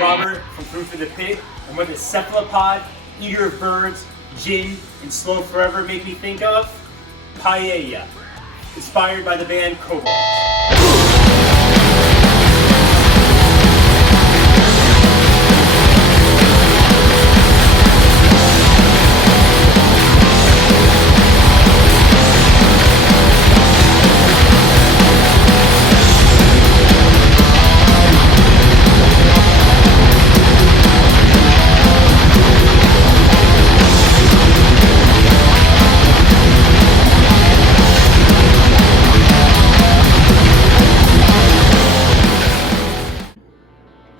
Robert from Food for the Pit, and what the cephalopod, eater of birds, gin, and slow forever make me think of? Paella, inspired by the band Cobalt.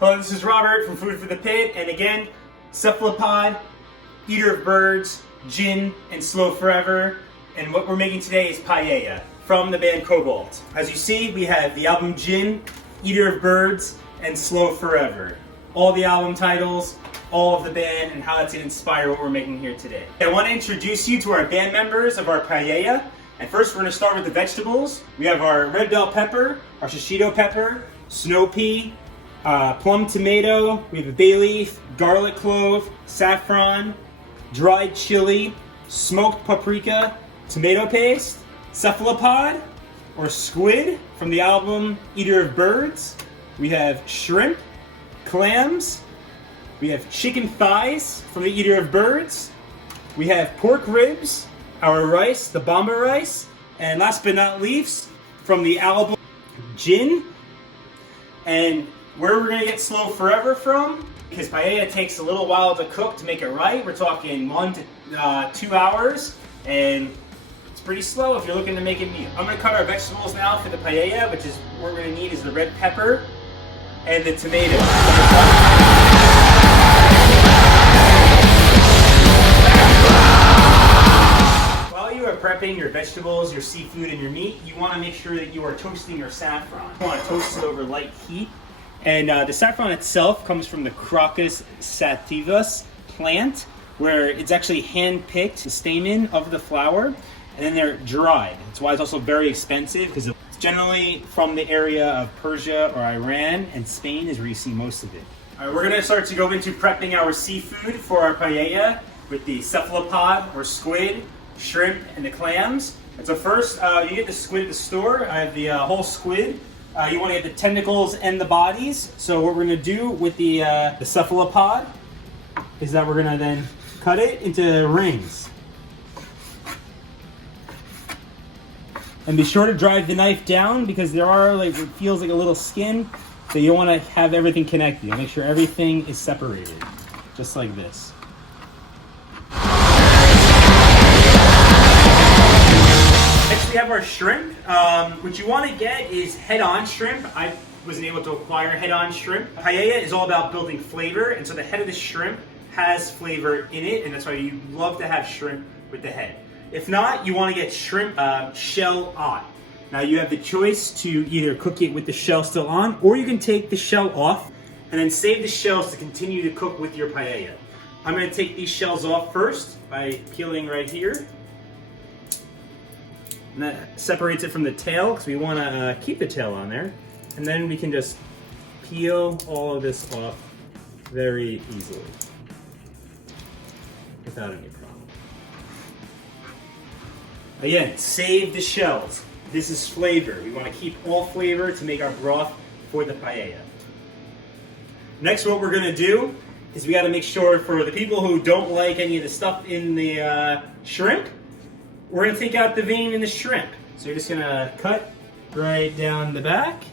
Hello, this is Robert from Food for the Pit, and again, cephalopod, eater of birds, gin, and slow forever. And what we're making today is paella from the band Cobalt. As you see, we have the album Gin, Eater of Birds, and Slow Forever. All the album titles, all of the band, and how that's going to inspire what we're making here today. I want to introduce you to our band members of our paella. And first, we're going to start with the vegetables. We have our red bell pepper, our shishito pepper, snow pea, plum tomato, we have a bay leaf, garlic clove, saffron, dried chili, smoked paprika, tomato paste, cephalopod or squid from the album Eater of Birds. We have shrimp, clams, we have chicken thighs from the Eater of Birds. We have pork ribs, our rice, the bomba rice, and last but not least, from the album Gin. And where we're gonna get slow forever from, because paella takes a little while to cook to make it right. We're talking 1 to 2 hours, and it's pretty slow if you're looking to make it meal. I'm gonna cut our vegetables now for the paella, which is what we're gonna need is the red pepper and the tomato. While you are prepping your vegetables, your seafood, and your meat, you wanna make sure that you are toasting your saffron. You wanna toast it over light heat. And the saffron itself comes from the Crocus sativus plant, where it's actually hand-picked, the stamen of the flower, and then they're dried. That's why it's also very expensive, because it's generally from the area of Persia or Iran, and Spain is where you see most of it. All right, we're gonna start to go into prepping our seafood for our paella with the cephalopod or squid, shrimp, and the clams. And so first, you get the squid at the store. I have the whole squid. You want to get the tentacles and the bodies. So what we're going to do with the cephalopod is that we're going to then cut it into rings. And be sure to drive the knife down because there are it feels like a little skin. So you don't want to have everything connected. Make sure everything is separated, just like this. Next we have our shrimp. What you want to get is head-on shrimp. I wasn't able to acquire head-on shrimp. Paella is all about building flavor, and so the head of the shrimp has flavor in it, and that's why you love to have shrimp with the head. If not, you want to get shrimp shell on. Now you have the choice to either cook it with the shell still on, or you can take the shell off and then save the shells to continue to cook with your paella. I'm going to take these shells off first by peeling right here. And that separates it from the tail because we want to keep the tail on there. And then we can just peel all of this off very easily without any problem. Again, save the shells. This is flavor. We want to keep all flavor to make our broth for the paella. Next, what we're going to do is we got to make sure for the people who don't like any of the stuff in the shrimp, we're going to take out the vein in the shrimp. So you're just going to cut right down the back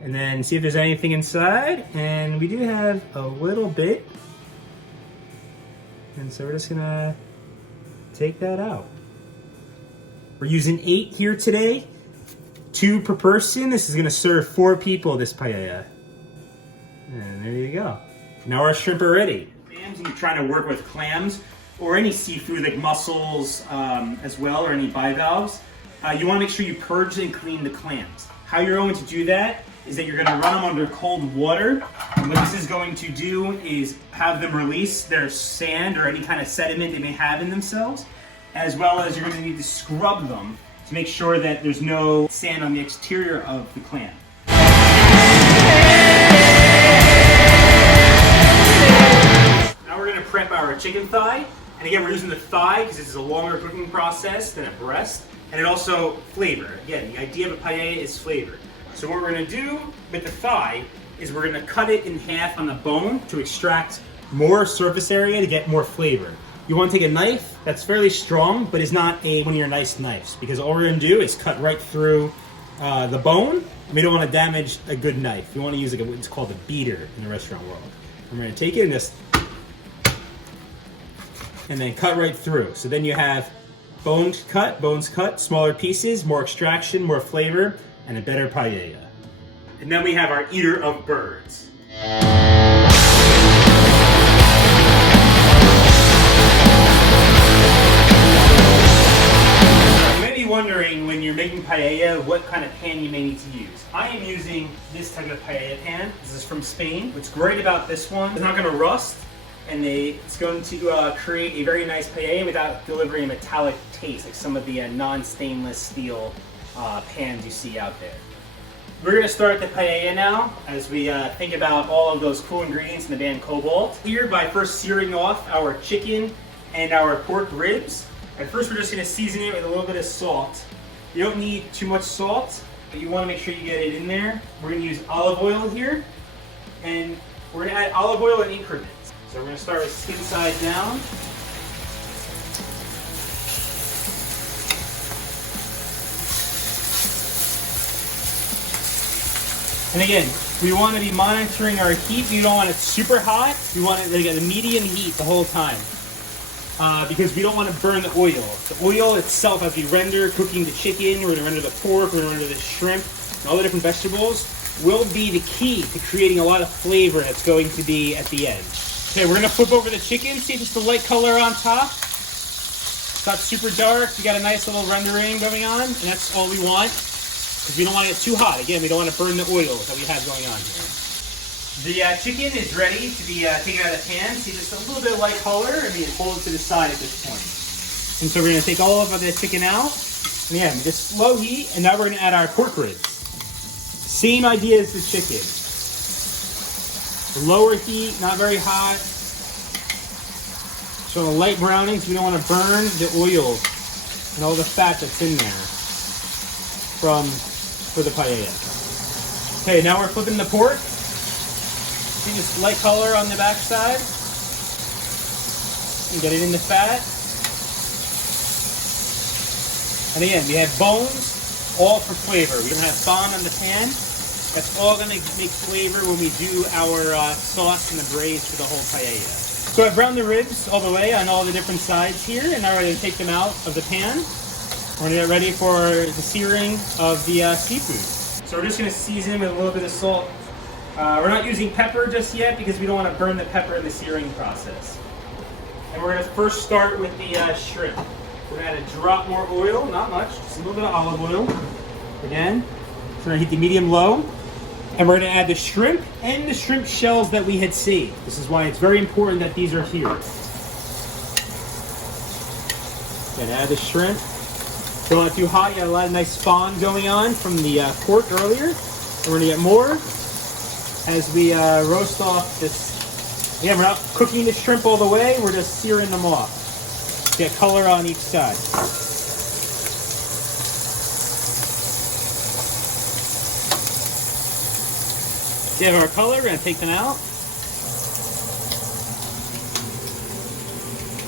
and then see if there's anything inside. And we do have a little bit. And so we're just going to take that out. We're using 8 here today, 2 per person. This is going to serve 4 people, this paella. And there you go. Now our shrimp are ready. Clams, and you're trying to work with clams, or any seafood like mussels as well, or any bivalves, you want to make sure you purge and clean the clams. How you're going to do that is that you're going to run them under cold water, and what this is going to do is have them release their sand or any kind of sediment they may have in themselves, as well as you're going to need to scrub them to make sure that there's no sand on the exterior of the clam. prep our chicken thigh. And again, we're using the thigh because this is a longer cooking process than a breast. And it also flavor. Again, the idea of a paella is flavor. So what we're gonna do with the thigh is we're gonna cut it in half on the bone to extract more surface area to get more flavor. You wanna take a knife that's fairly strong, but is not one of your nice knives, because all we're gonna do is cut right through the bone, and we don't wanna damage a good knife. We wanna use like what's called a beater in the restaurant world. And we're gonna take it and just, and then cut right through. So then you have bones cut, smaller pieces, more extraction, more flavor, and a better paella. And then we have our eater of birds. You may be wondering when you're making paella what kind of pan you may need to use. I am using this type of paella pan. This is from Spain. What's great about this one, it's not going to rust, and it's going to create a very nice paella without delivering a metallic taste like some of the non-stainless steel pans you see out there. We're going to start the paella now as we think about all of those cool ingredients in the band Cobalt. Here by first searing off our chicken and our pork ribs. At first we're just going to season it with a little bit of salt. You don't need too much salt, but you want to make sure you get it in there. We're going to use olive oil here, and we're going to add olive oil in increments. So we're going to start with skin side down. And again, we want to be monitoring our heat. We don't want it super hot. We want it like at a medium heat the whole time. Because we don't want to burn the oil. The oil itself, as we render cooking the chicken, we're going to render the pork, we're going to render the shrimp, and all the different vegetables, will be the key to creating a lot of flavor that's going to be at the end. Okay, we're gonna flip over the chicken, see just the light color on top. It's not super dark, you got a nice little rendering going on, and that's all we want, because we don't want it too hot. Again, we don't want to burn the oil that we have going on here. The chicken is ready to be taken out of the pan. See just a little bit of light color, and we can hold it to the side at this point. And so we're gonna take all of the chicken out, and again, just slow heat, and now we're gonna add our pork ribs. Same idea as the chicken. Lower heat, not very hot. So a light browning, so we don't want to burn the oil and all the fat that's in there for the paella. Okay, now we're flipping the pork. See this light color on the back side? And get it in the fat. And again, we have bones, all for flavor. We don't have bond on the pan. That's all going to make flavor when we do our sauce and the braise for the whole paella. So I've browned the ribs all the way on all the different sides here, and now we're going to take them out of the pan. We're going to get ready for the searing of the seafood. So we're just going to season with a little bit of salt. We're not using pepper just yet because we don't want to burn the pepper in the searing process. And we're going to first start with the shrimp. We're going to add a drop more oil, not much, just a little bit of olive oil. Again, so we're going to heat the medium-low. And we're going to add the shrimp and the shrimp shells that we had saved. This is why it's very important that these are here. Going to add the shrimp. Don't want it too hot. You got a lot of nice spawn going on from the pork earlier. And we're going to get more as we roast off this. Again, we're not cooking the shrimp all the way. We're just searing them off. Get color on each side. We have our color, we're going to take them out.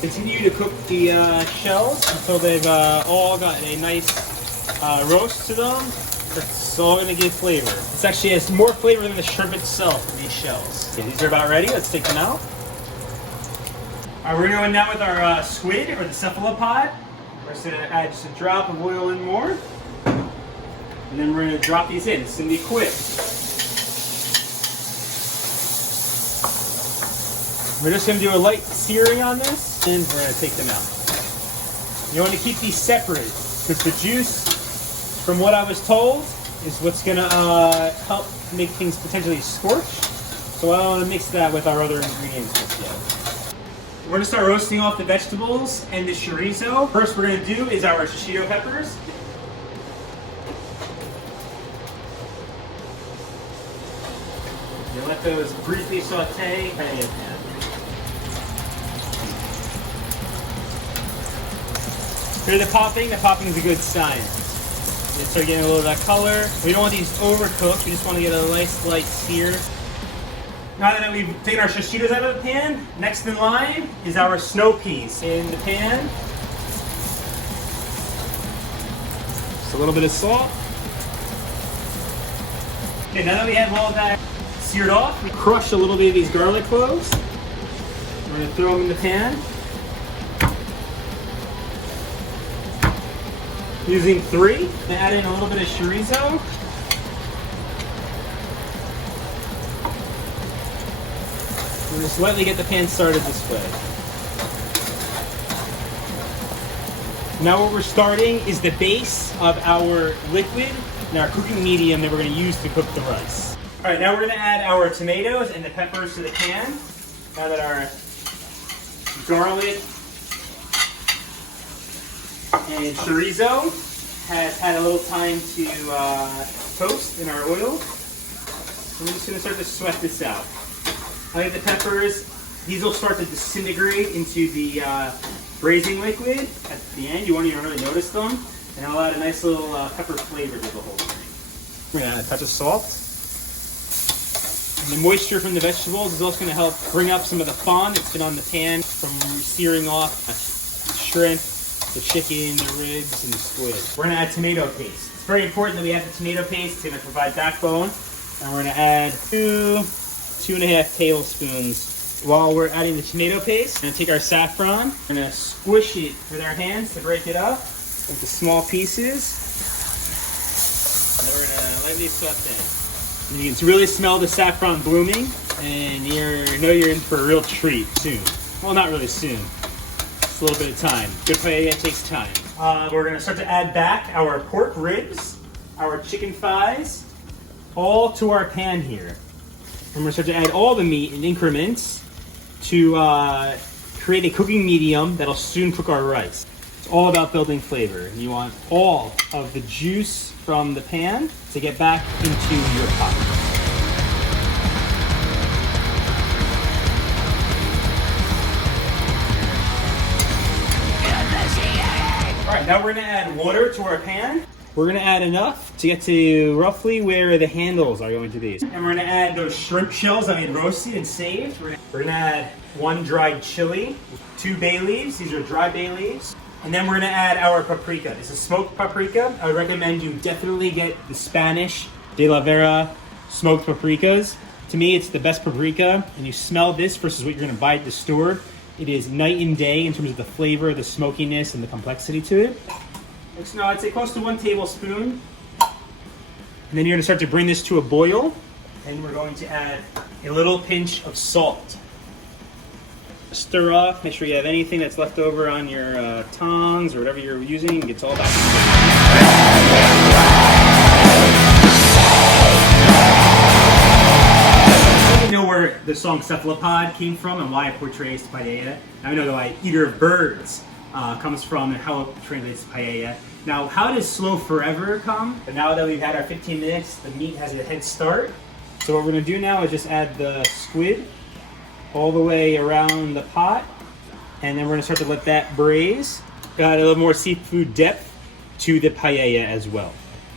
Continue to cook the shells until they've all got a nice roast to them. It's all going to give flavor. It's actually has more flavor than the shrimp itself, these shells. Okay, these are about ready. Let's take them out. All right, we're going to go in now with our squid, or the cephalopod. We're just going to add just a drop of oil in more. And then we're going to drop these in. It's going to be quick. We're just going to do a light searing on this, and we're going to take them out. You want to keep these separate, because the juice, from what I was told, is what's going to help make things potentially scorch. So I don't want to mix that with our other ingredients just yet. We're going to start roasting off the vegetables and the chorizo. First we're going to do is our shishito peppers. You let those briefly saute. Hear the popping? The popping is a good sign. They start getting a little of that color. We don't want these overcooked. We just want to get a nice light sear. Now that we've taken our shishitos out of the pan, next in line is our snow peas in the pan. Just a little bit of salt. Okay, now that we have all of that seared off, we crushed a little bit of these garlic cloves. We're going to throw them in the pan. Using 3, and add in a little bit of chorizo. We're just lightly get the pan started this way. Now what we're starting is the base of our liquid and our cooking medium that we're going to use to cook the rice. All right, now we're going to add our tomatoes and the peppers to the pan. Now that our garlic and chorizo has had a little time to toast in our oil. So we're just going to start to sweat this out. I have the peppers. These will start to disintegrate into the braising liquid at the end. You won't even really notice them. And it'll add a nice little pepper flavor to the whole thing. We're going to add a touch of salt. And the moisture from the vegetables is also going to help bring up some of the fond that's been on the pan from searing off the shrimp, the chicken, the ribs, and the squid. We're going to add tomato paste. It's very important that we add the tomato paste. It's going to provide backbone. And we're going to add 2.5 tablespoons. While we're adding the tomato paste, we're going to take our saffron. We're going to squish it with our hands to break it up into small pieces. And then we're going to lightly saute. And you can really smell the saffron blooming, and you know you're in for a real treat soon. Well, not really soon. Just a little bit of time. Good paella takes time. We're going to start to add back our pork ribs, our chicken thighs, all to our pan here. And we're going to start to add all the meat in increments to create a cooking medium that'll soon cook our rice. It's all about building flavor. You want all of the juice from the pan to get back into your pot. All right, now we're going to add water to our pan. We're going to add enough to get to roughly where the handles are going to be. And we're going to add those shrimp shells that we had roasted and saved. We're going to add 1 dried chili, 2 bay leaves. These are dry bay leaves. And then we're going to add our paprika. This is smoked paprika. I would recommend you definitely get the Spanish de la Vera smoked paprikas. To me, it's the best paprika. And you smell this versus what you're going to buy at the store. It is night and day in terms of the flavor, the smokiness, and the complexity to it. So I'd say close to 1 tablespoon. And then you're going to start to bring this to a boil. And we're going to add a little pinch of salt. Stir off, make sure you have anything that's left over on your tongs or whatever you're using, gets all back. I know where the song Cephalopod came from and why it portrays paella. I know why Eater of Birds comes from and how it translates to paella. Now, how does Slow Forever come? But now that we've had our 15 minutes, the meat has a head start. So what we're going to do now is just add the squid all the way around the pot, and then we're going to start to let that braise. Got a little more seafood depth to the paella as well.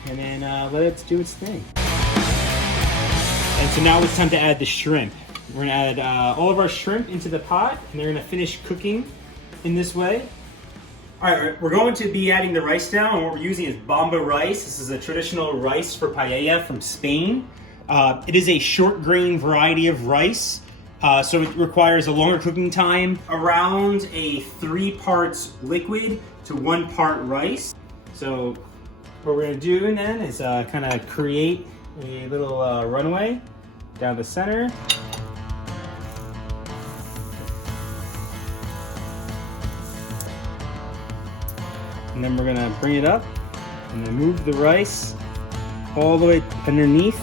And then let it do its thing. And so now it's time to add the shrimp. We're going to add all of our shrimp into the pot, and they're going to finish cooking in this way. All right, we're going to be adding the rice now, and what we're using is bomba rice. This is a traditional rice for paella from Spain. It is a short grain variety of rice. So it requires a longer cooking time, around a 3 parts liquid to 1 part rice. So what we're going to do then is kind of create a little runway down the center. And then we're going to bring it up and then move the rice all the way underneath.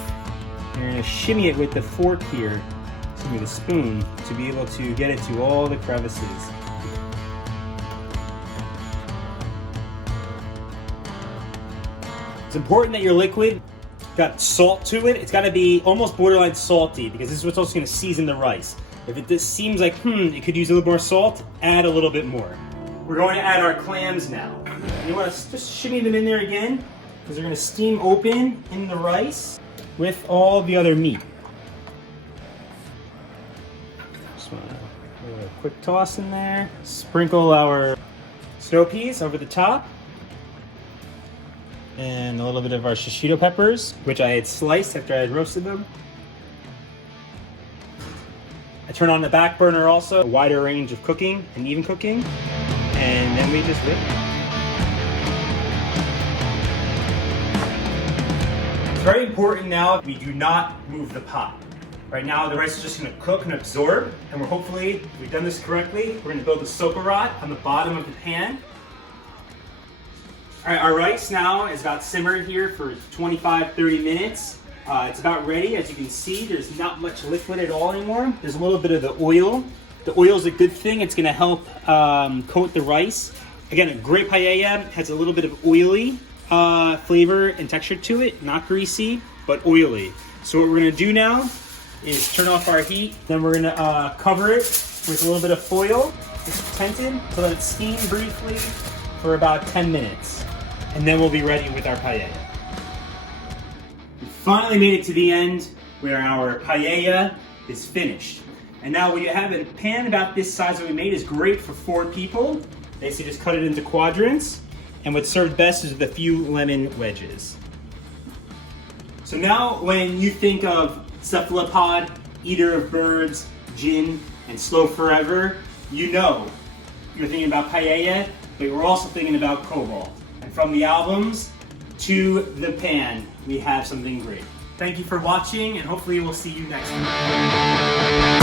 And we're going to shimmy it with the fork here. With a spoon to be able to get it to all the crevices. It's important that your liquid got salt to it. It's got to be almost borderline salty because this is what's also going to season the rice. If it just seems like, it could use a little more salt, add a little bit more. We're going to add our clams now. You want to just shimmy them in there again because they're going to steam open in the rice with all the other meat. Just want to do a quick toss in there. Sprinkle our snow peas over the top. And a little bit of our shishito peppers, which I had sliced after I had roasted them. I turn on the back burner also, a wider range of cooking and even cooking. And then we just whip. It's very important now we do not move the pot. Right now the rice is just going to cook and absorb, and we're hopefully, if we've done this correctly, we're going to build a sokarot on the bottom of the pan. All right, our rice now is about simmered here for 25-30 minutes. It's about ready. As you can see, there's not much liquid at all anymore. There's a little bit of the oil. The oil is a good thing. It's going to help coat the rice. Again, a great paella has a little bit of oily flavor and texture to it. Not greasy, but oily. So what we're going to do now is turn off our heat. Then we're going to cover it with a little bit of foil, just tented, to let it steam briefly for about 10 minutes. And then we'll be ready with our paella. We finally made it to the end where our paella is finished. And now we have a pan about this size that we made is great for 4 people. Basically just cut it into quadrants. And what's served best is with a few lemon wedges. So now when you think of cephalopod, eater of birds, gin, and slow forever, you know you're thinking about paella, but you're also thinking about Cobalt. And from the albums to the pan, we have something great. Thank you for watching, and hopefully we'll see you next time.